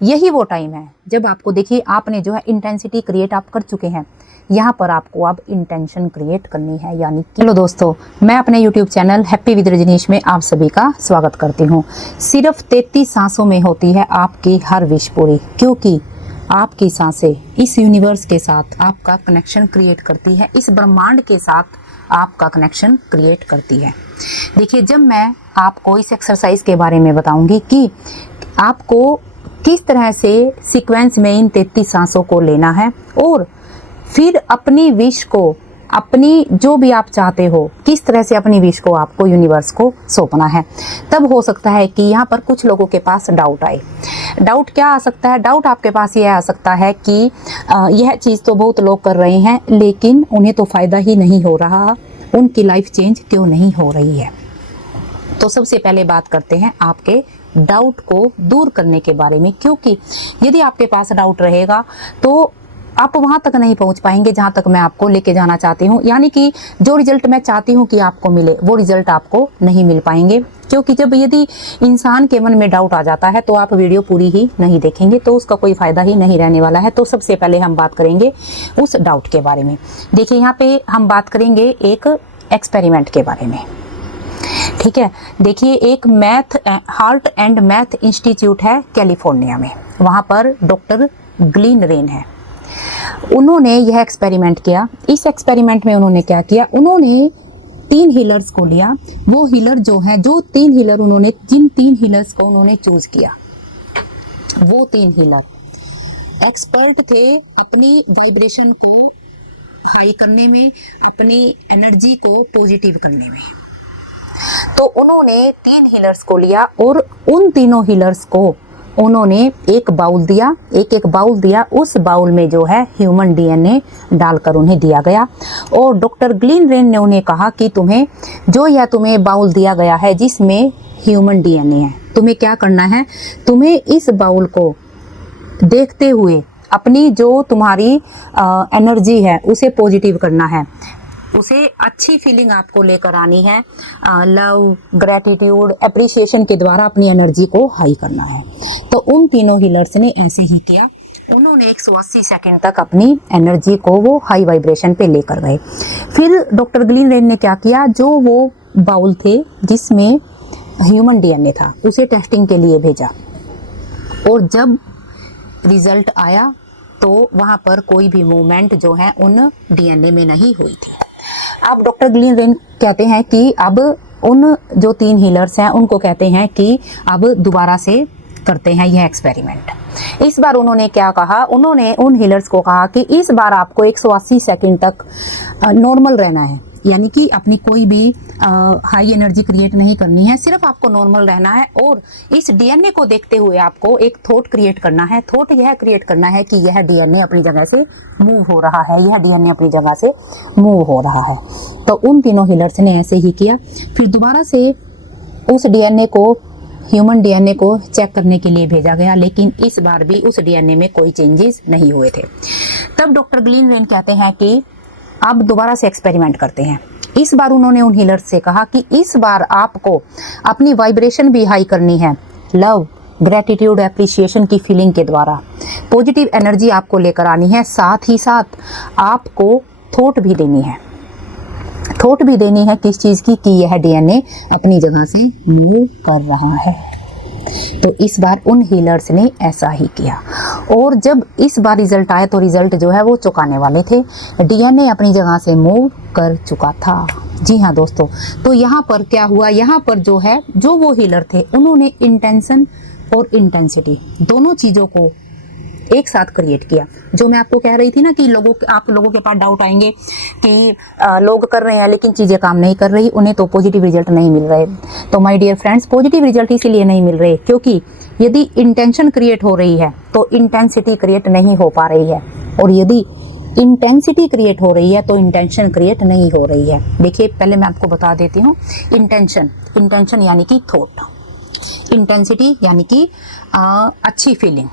यही वो टाइम है जब आपको देखिए आपने जो है इंटेंसिटी क्रिएट आप कर चुके हैं। यहाँ पर आपको अब इंटेंशन क्रिएट करनी है, यानी कि हेलो दोस्तों, मैं अपने YouTube channel happy with Rajneesh में आप सभी का स्वागत करती हूँ। सिर्फ 33 सांसों में होती है आपकी हर विश पूरी, क्योंकि आपकी सांसें इस यूनिवर्स के साथ आपका कनेक्शन क्रिएट करती है, इस ब्रह्मांड के साथ आपका कनेक्शन क्रिएट करती है। देखिए, जब मैं आपको इस एक्सरसाइज के बारे में बताऊंगी कि आपको किस तरह से सीक्वेंस में इन 33 सांसों को लेना है और फिर अपनी विश को, अपनी जो भी आप चाहते हो, किस तरह से अपनी विश को आपको यूनिवर्स को सौंपना है, तब हो सकता है कि यहाँ पर कुछ लोगों के पास डाउट आए। डाउट क्या आ सकता है? डाउट आपके पास ये आ सकता है कि यह चीज़ तो बहुत लोग कर रहे हैं लेकिन उन्हें तो फ़ायदा ही नहीं हो रहा, उनकी लाइफ चेंज क्यों नहीं हो रही है। तो सबसे पहले बात करते हैं आपके डाउट को दूर करने के बारे में, क्योंकि यदि आपके पास डाउट रहेगा तो आप वहां तक नहीं पहुंच पाएंगे जहां तक मैं आपको लेके जाना चाहती हूं, यानी कि जो रिजल्ट मैं चाहती हूं कि आपको मिले वो रिजल्ट आपको नहीं मिल पाएंगे। क्योंकि जब यदि इंसान के मन में डाउट आ जाता है तो आप वीडियो पूरी ही नहीं देखेंगे, तो उसका कोई फायदा ही नहीं रहने वाला है। तो सबसे पहले हम बात करेंगे उस डाउट के बारे में। देखिए, यहाँ पे हम बात करेंगे एक एक्सपेरिमेंट के बारे में, ठीक है। देखिए, एक हार्ट एंड मैथ इंस्टीट्यूट है कैलिफोर्निया में, वहाँ पर डॉक्टर ग्लीन रेन है। उन्होंने यह एक्सपेरिमेंट किया। इस एक्सपेरिमेंट में उन्होंने क्या किया, उन्होंने 3 हीलर्स को लिया। वो हीलर जो हैं, जो 3 हीलर उन्होंने, जिन 3 हीलर्स को उन्होंने चूज किया, वो 3 हीलर एक्सपर्ट थे अपनी वाइब्रेशन को हाई करने में, अपनी एनर्जी को पॉजिटिव करने में। तो उन्होंने 3 हीलर्स को लिया और उन तीनों हीलर्स को उन्होंने एक बाउल दिया, एक बाउल दिया। उस बाउल में जो है ह्यूमन डीएनए डालकर उन्हें दिया गया और डॉक्टर ग्लीन रेन ने उन्हें कहा कि तुम्हें बाउल दिया गया है जिसमें ह्यूमन डीएनए है, तुम्हें क्या करना है, तुम्हें इस बाउल को देखते हुए अपनी जो तुम्हारी एनर्जी है उसे पॉजिटिव करना है, उसे अच्छी फीलिंग आपको लेकर आनी है। लव, ग्रेटिट्यूड, एप्रिसिएशन के द्वारा अपनी एनर्जी को हाई करना है। तो उन तीनों हीलर्स ने ऐसे ही किया। उन्होंने 180 सेकंड तक अपनी एनर्जी को वो हाई वाइब्रेशन पे लेकर गए। फिर डॉक्टर ग्लीन रेन ने क्या किया, जो वो बाउल थे जिसमें ह्यूमन डीएनए था, उसे टेस्टिंग के लिए भेजा और जब रिजल्ट आया तो वहाँ पर कोई भी मूवमेंट जो है उन डीएनए में नहीं हुई थी। अब डॉक्टर ग्लीन रेन कहते हैं कि अब उन जो 3 हीलर्स हैं उनको कहते हैं कि अब दोबारा से करते हैं यह एक्सपेरिमेंट। इस बार उन्होंने क्या कहा, उन्होंने उन हीलर्स को कहा कि इस बार आपको 180 सेकंड तक नॉर्मल रहना है, यानी कि अपनी कोई भी हाई एनर्जी क्रिएट नहीं करनी है, सिर्फ आपको नॉर्मल रहना है। और इस डीएनए को देखते हुए आपको एक थॉट क्रिएट करना है। थॉट यह क्रिएट करना है कि यह डीएनए अपनी जगह से मूव हो रहा है, यह डीएनए अपनी जगह से मूव हो रहा है। तो उन तीनों हीलर्स ने ऐसे ही किया। फिर दोबारा से उस डीएनए को, ह्यूमन डीएनए को चेक करने के लिए भेजा गया, लेकिन इस बार भी उस डीएनए में कोई चेंजेस नहीं हुए थे। तब डॉक्टर ग्लीन रेन कहते हैं कि अब दोबारा से एक्सपेरिमेंट करते हैं। इस बार उन्होंने उन हीलर्स से कहा कि इस बार आपको अपनी वाइब्रेशन भी हाई करनी है, लव, ग्रेटिट्यूड, एप्रिसिएशन की फीलिंग के द्वारा पॉजिटिव एनर्जी आपको लेकर आनी है। साथ ही साथ आपको थॉट भी देनी है। थॉट भी देनी है किस चीज़ की, कि यह डीएनए अपनी जगह से मूव कर रहा है। तो इस बार उन हीलर्स ने ऐसा ही किया और जब इस बार रिजल्ट आया तो रिजल्ट जो है वो चौंकाने वाले थे। डीएनए अपनी जगह से मूव कर चुका था। जी हाँ दोस्तों, तो यहाँ पर क्या हुआ, यहाँ पर जो है, जो वो हीलर थे उन्होंने इंटेंशन और इंटेंसिटी दोनों चीज़ों को एक साथ क्रिएट किया। जो मैं आपको कह रही थी ना कि आप लोगों के पास डाउट आएंगे कि लोग कर रहे हैं लेकिन चीज़ें काम नहीं कर रही, उन्हें तो पॉजिटिव रिजल्ट नहीं मिल रहे। तो my dear friends, positive result इसीलिए नहीं मिल रहे क्योंकि यदि इंटेंशन क्रिएट हो रही है तो इंटेंसिटी क्रिएट नहीं हो पा रही है, और यदि इंटेंसिटी क्रिएट हो रही है तो इंटेंशन क्रिएट नहीं हो रही है। देखिए, पहले मैं आपको बता देती हूँ। इंटेंशन यानी कि थॉट, इंटेंसिटी यानी कि अच्छी फीलिंग,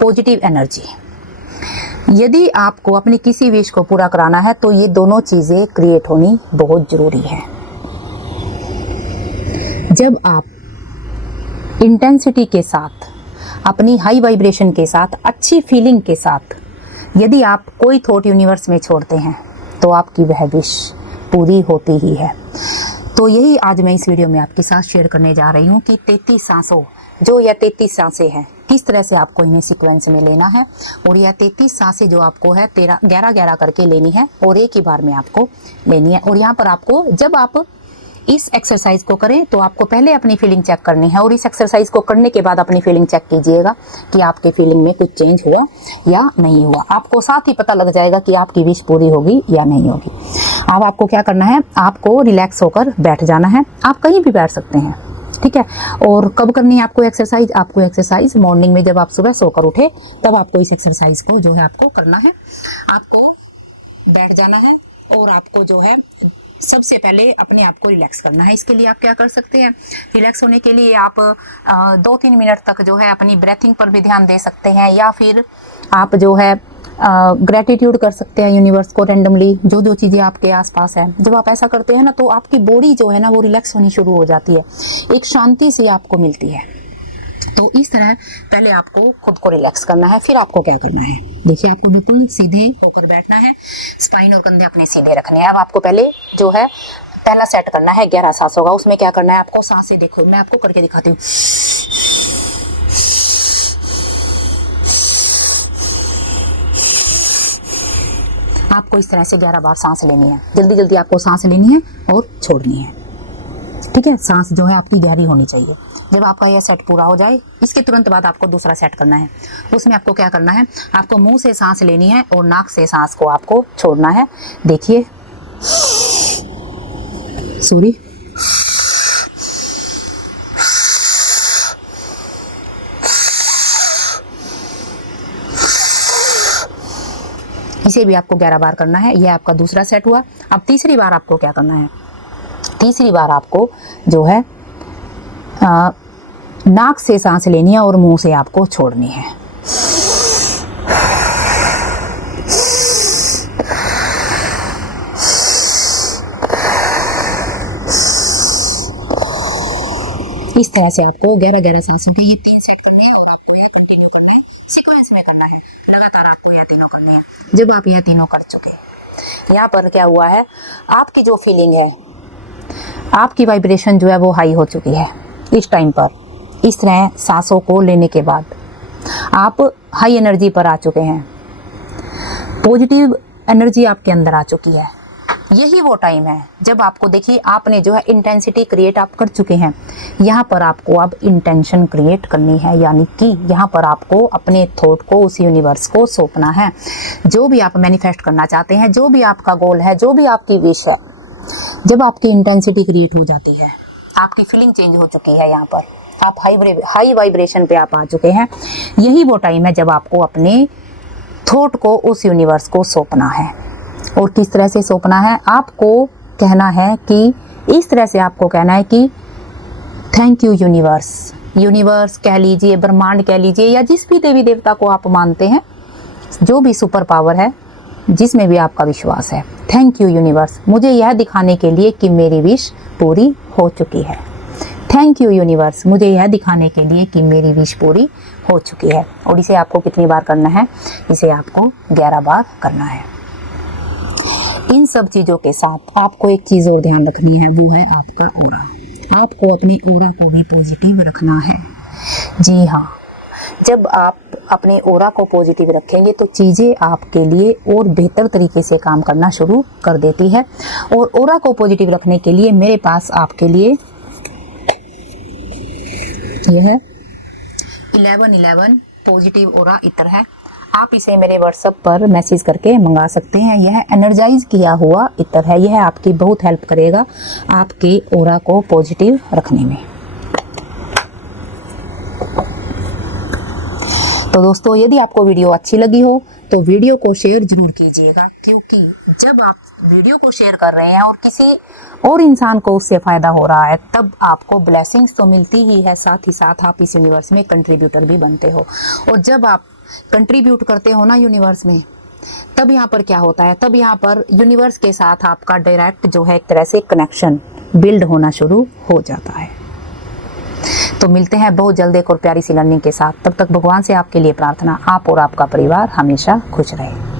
पॉजिटिव एनर्जी। यदि आपको अपनी किसी विश को पूरा कराना है तो ये दोनों चीज़ें क्रिएट होनी बहुत ज़रूरी है। जब आप इंटेंसिटी के साथ अपनी हाई वाइब्रेशन के साथ, अच्छी फीलिंग के साथ यदि आप कोई थॉट यूनिवर्स में छोड़ते हैं तो आपकी वह विश पूरी होती ही है। तो यही आज मैं इस वीडियो में आपके साथ शेयर करने जा रही हूँ कि 33 सांसों, जो यह 33 सांसें हैं, किस तरह से आपको इन्हें सीक्वेंस में लेना है। और यह 33 सांसें जो आपको है 11-11 करके लेनी है और एक ही बार में आपको लेनी है। और यहाँ पर आपको, जब आप इस एक्सरसाइज को करें तो आपको पहले अपनी फीलिंग चेक करनी है और इस एक्सरसाइज को करने के बाद अपनी फीलिंग चेक कीजिएगा कि आपके फीलिंग में कुछ चेंज हुआ या नहीं हुआ। आपको साथ ही पता लग जाएगा कि आपकी विश पूरी होगी या नहीं होगी। अब आपको क्या करना है, आपको रिलैक्स होकर बैठ जाना है। आप कहीं भी बैठ सकते हैं, ठीक है। और कब करनी है आपको एक्सरसाइज? आपको एक्सरसाइज मॉर्निंग में, जब आप सुबह सोकर उठे तब आपको इस एक्सरसाइज को जो है आपको करना है। आपको बैठ जाना है और आपको जो है सबसे पहले अपने आप को रिलैक्स करना है। इसके लिए आप क्या कर सकते हैं, रिलैक्स होने के लिए आप 2-3 मिनट तक जो है अपनी ब्रेथिंग पर भी ध्यान दे सकते हैं, या फिर आप जो है ग्रेटिट्यूड कर सकते हैं यूनिवर्स को रैंडमली, जो जो चीज़ें आपके आसपास है। जब आप ऐसा करते हैं ना तो आपकी बॉडी जो है ना वो रिलैक्स होनी शुरू हो जाती है, एक शांति सी आपको मिलती है। तो इस तरह पहले आपको खुद को रिलैक्स करना है। फिर आपको क्या करना है, देखिए आपको बिल्कुल सीधे होकर बैठना है, स्पाइन और कंधे अपने सीधे रखने हैं। अब आपको पहले जो है पहला सेट करना है 11 सांसों का। उसमें क्या करना है, आपको सांसें, देखो मैं आपको करके दिखाती हूँ। आपको इस तरह से 11 बार सांस लेनी है। जल्दी जल्दी आपको सांस लेनी है और छोड़नी है, ठीक है। सांस जो है आपकी गहरी होनी चाहिए। जब आपका यह सेट पूरा हो जाए, इसके तुरंत बाद आपको दूसरा सेट करना है। उसमें आपको क्या करना है, आपको मुंह से सांस लेनी है और नाक से सांस को आपको छोड़ना है। देखिए, सॉरी, इसे भी आपको 11 बार करना है। यह आपका दूसरा सेट हुआ। अब तीसरी बार आपको क्या करना है, तीसरी बार आपको जो है नाक से सांस लेनी है और मुंह से आपको छोड़नी है। इस तरह से आपको 11-11 सांसों के ये 3 सेट करने हैं और आपको यह कंटिन्यू करना है, सीक्वेंस में करना है। लगातार आपको यह तीनों करने हैं। जब आप यह तीनों कर चुके, यहाँ पर क्या हुआ है, आपकी जो फीलिंग है, आपकी वाइब्रेशन जो है वो हाई हो चुकी है इस टाइम पर। इस तरह सांसों को लेने के बाद आप हाई एनर्जी पर आ चुके हैं, पॉजिटिव एनर्जी आपके अंदर आ चुकी है। यही वो टाइम है जब आपको, देखिए आपने जो है इंटेंसिटी क्रिएट आप कर चुके हैं। यहाँ पर आपको अब इंटेंशन क्रिएट करनी है, यानी कि यहाँ पर आपको अपने थॉट को उस यूनिवर्स को सौंपना है। जो भी आप मैनिफेस्ट करना चाहते हैं, जो भी आपका गोल है, जो भी आपकी विश है, जब आपकी इंटेंसिटी क्रिएट हो जाती है, आपकी फीलिंग चेंज हो चुकी है, यहाँ पर आप हाई वाइब्रेशन पे आप आ चुके हैं। यही वो टाइम है जब आपको अपने थॉट को उस यूनिवर्स को सौंपना है। और किस तरह से सौंपना है, आपको कहना है कि इस तरह से आपको कहना है कि थैंक यू यूनिवर्स। यूनिवर्स कह लीजिए, ब्रह्मांड कह लीजिए, या जिस भी देवी देवता को आप मानते हैं, जो भी सुपर पावर है, जिसमें भी आपका विश्वास है, थैंक यू यूनिवर्स, मुझे यह दिखाने के लिए कि मेरी विश पूरी हो चुकी है। थैंक यू यूनिवर्स, मुझे यह दिखाने के लिए कि मेरी विश पूरी हो चुकी है। और इसे आपको कितनी बार करना है, इसे आपको 11 बार करना है। इन सब चीज़ों के साथ आपको एक चीज़ और ध्यान रखनी है, वो है आपका ऑरा। आपको अपने ऑरा को भी पॉजिटिव रखना है। जी हाँ, जब आप अपने ऑरा को पॉजिटिव रखेंगे तो चीज़ें आपके लिए और बेहतर तरीके से काम करना शुरू कर देती है। और ऑरा को पॉजिटिव रखने के लिए मेरे पास आपके लिए यह 1111 पॉजिटिव ऑरा इत्र है। आप इसे मेरे व्हाट्सएप पर मैसेज करके मंगा सकते हैं। यह एनर्जाइज किया हुआ इत्र है। यह आपकी बहुत हेल्प करेगा आपके ऑरा को पॉजिटिव रखने में। तो दोस्तों, यदि आपको वीडियो अच्छी लगी हो तो वीडियो को शेयर जरूर कीजिएगा, क्योंकि जब आप वीडियो को शेयर कर रहे हैं और किसी और इंसान को उससे फ़ायदा हो रहा है, तब आपको ब्लेसिंग्स तो मिलती ही है, साथ ही साथ आप इस यूनिवर्स में कंट्रीब्यूटर भी बनते हो। और जब आप कंट्रीब्यूट करते हो ना यूनिवर्स में, तब यहाँ पर क्या होता है, तब यहाँ पर यूनिवर्स के साथ आपका डायरेक्ट जो है एक तरह से कनेक्शन बिल्ड होना शुरू हो जाता है। तो मिलते हैं बहुत जल्द एक और प्यारी सी लर्निंग के साथ। तब तक भगवान से आपके लिए प्रार्थना, आप और आपका परिवार हमेशा खुश रहे।